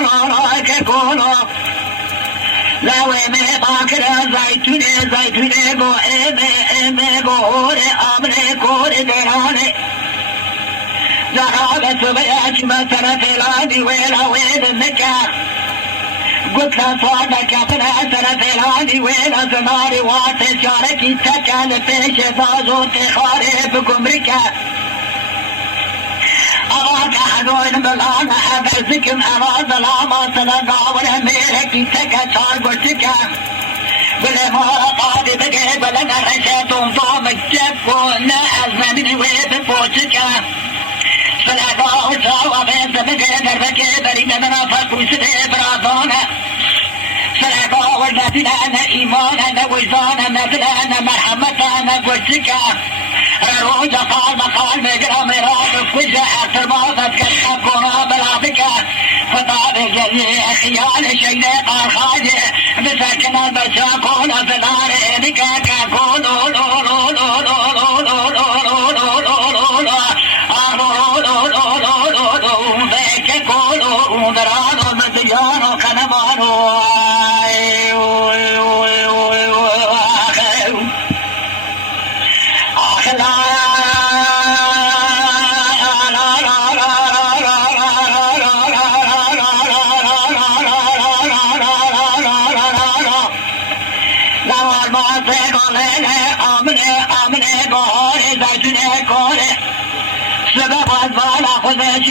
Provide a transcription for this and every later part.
لا که کولو لوه می باکر زیتونه گو ایمه گو هور امره کور درانه زهابت بیاچ مثلا فلانی ویلا وید نکر قلت له صادك اثناء سنة فلاني ويلا زماري واصل شاركي تكال فيش فازوتي خارب قمركة أراك حنون بلانا حبزكم أراد لاما سنقا ونميركي تكا شار قلتك بالإمارة قادي بقى بلنا رشاتهم ضامك جفونا أزمني ويب فوتك سلاقا وشاوة بيزا بقى دربكي بريد منافق وسبي برازونا سلاقا والنبيل أنا إيمان أنا وزان مثل أنا مرحمة أنا قلتك روجة قال مقال مقرى مراد فجأة اعتمادت كشف كنا بلعبك فطابق خيال شيء قال خاجة بسكن البشا كون أزدار إنك كون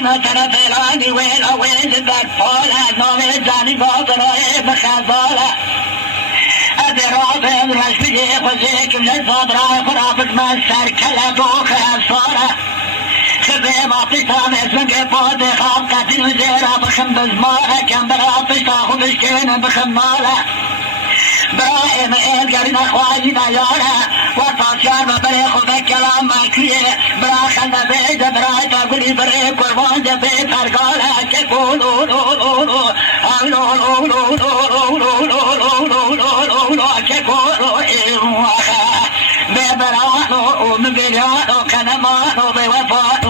مثلا فلاني وين ذاك فولا نوم الزاني فاضل بخزالة أدراب الرشبي خزيك من الصدر خرافك ما السركلة دوخ أبصارة خذي معطيتها اسمك فوضي خابقة وزيرة بخم بزمارة كم برافش تاخذ شكين بخمالة برايم القرن اخواني نيارة وطاشار ببريخ وبكلام ماكريه براخنا بيد براي تقولي بريخ قربان جبي فرقالة كقولوا كقولوا ببرانو ومبرانو كنمانو بوفانو